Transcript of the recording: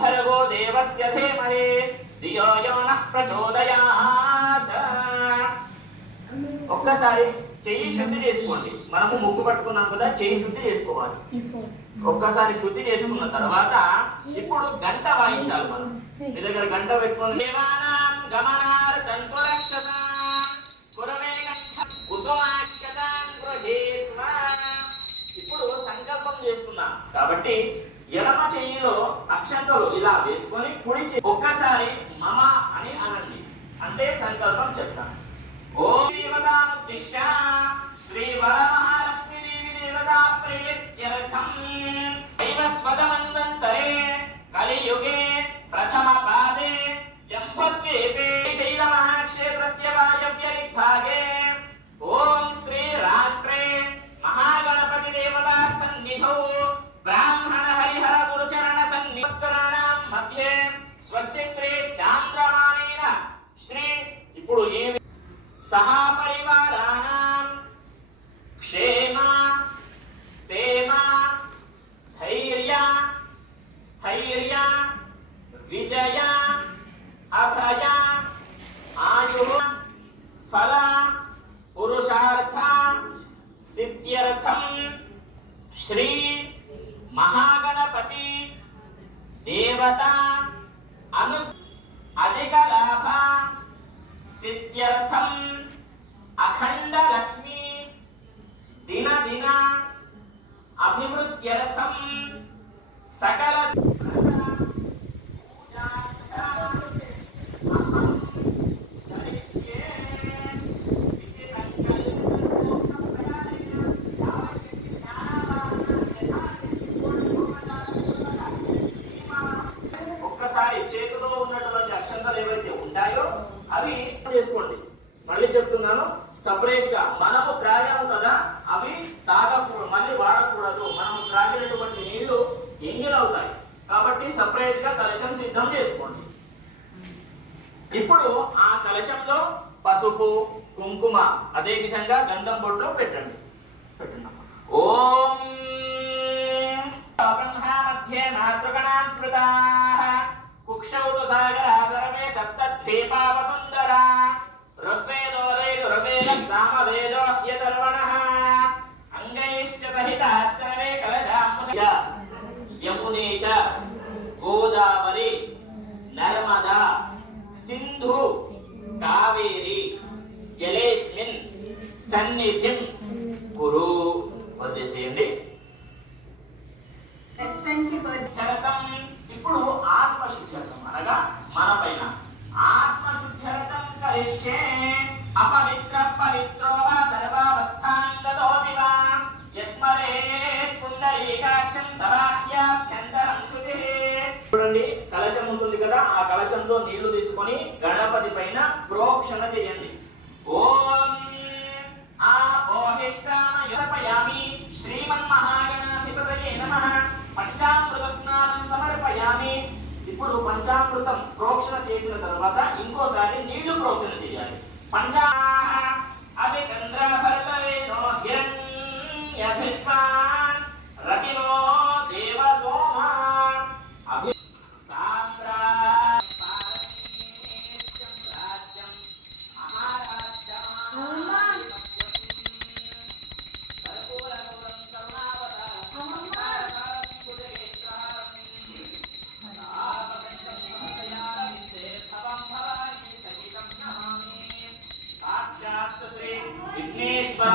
भर्गो देवस्य धीमहि धियो यो नः ప్రచోదయాత్. ఒక్కసారి చెయ్యి శుద్ధి చేసుకోండి. మనము ముక్కు పట్టుకున్నాం కదా, చెయ్యి శుద్ధి చేసుకోవాలి. ఒక్కసారి శుద్ధి చేసుకున్న తర్వాత ఇప్పుడు గంట వాయించాలి. మనం మీ దగ్గర గంట పెట్టుకొని దేవానాం గమనార్థం కురక్షసాం కురమే కంఠ కుసుమాక్షతాం గృహీత్వా. ఇప్పుడు సంకల్పం చేసుకున్నాం కాబట్టి ఎడమ చెయ్యిలో అక్షంతలు ఇలా వేసుకొని కుడి ఒక్కసారి మమ అని అనండి, అంటే సంకల్పం చెప్తాను. ఓం దేవతాముద్దిశ్య శ్రీ వరమహాలక్ష్మీ దేవి దేవతా ప్రీత్యర్థం దైవస్వదమంతరే కలియుగే ప్రథమ పాదే జంబద్వీపే శైలమహాక్షేత్రస్య వాయవ్య విభాగే ఓం శ్రీ రాష్ట్రే మహాగణపతి దేవతా సన్నిధౌ బ్రాహ్మణ హరిహర గురుచరణ సన్నివత్సరాణం మధ్యే స్వస్తి శ్రీ చాంద్రమానేన శ్రీ ఇప్పుడు ఏమి సహా పరివారాణం క్షేమ స్థేమ ధైర్య స్థైర్య విజయ అభయ ఆయు ఫల పురుషార్థ సిద్ధ్యర్థం శ్రీ మహాగణపతి దేవత అను అధిక లాభ సిద్ధ్యర్థం అఖండ లక్ష్మి దిన దిన అభివృద్ధ్యర్థం సకల చేతిలో ఉన్నటువంటి అక్షంతలు ఏవైతే ఉంటాయో అవి చేసుకోండి. మళ్ళీ చెప్తున్నాను, సపరేట్ గా మనము త్రాగాము కదా, అవి తాగకూడదు, మళ్ళీ వాడకూడదు. మనము త్రాగినటువంటి నీళ్లు ఎంగిలవుతాయి కాబట్టి సపరేట్ గా కలశం సిద్ధం చేసుకోండి. ఇప్పుడు ఆ కలశంలో పసుపు కుంకుమ అదే విధంగా గంధం బొట్లో పెట్టండి. ఓం బ్రహ్మా మధ్యే మాతృగణాన్ స్మృతాః కుక్షౌతు సాగరా సర్వే సప్తద్వీపావసుందరా ఋగ్వేదో ఋగ్వేద సామవేదో హ్యతర్వణః అంగైశ్చ సహితాః సర్వే కలశాంబుజ యమునే చ గోదావరి నర్మదా సింధు కావేరి జలేస్మిన్ సన్నిధిం కురు. వదిలేసేయండి. ఇప్పుడు ఆత్మశుద్ధ్యర్థం అనగా మన పైన ఆత్మశుద్ధ్యర్థం కరిష్యే అపవిత్ర పవిత్రో వా సర్వావస్థాంగతోపి వా యస్మరేత్ పుండరీకాక్షం సబాహ్యాభ్యంతరం శుద్ధి. చూడండి, కలశం ఉంటుంది కదా, ఆ కలశంలో నీళ్లు తీసుకొని గణపతి పైన ప్రోక్షణ చేయండి. ఓం ఆపోహిష్టామయామి శ్రీమన్మహాగణాధిపతయే నమః పంచామృత స్నానం సమర్పయామి. ఇప్పుడు పంచామృతం ప్రోక్షణ చేసిన తర్వాత ఇంకోసారి నీళ్లు ప్రోక్షణ చేయాలి. అవి చంద్రభర్తలేనో హిరణ్యభిష్మాన్ రతినో దేవ సోమాన్ అభి విఘ్నేశ్వర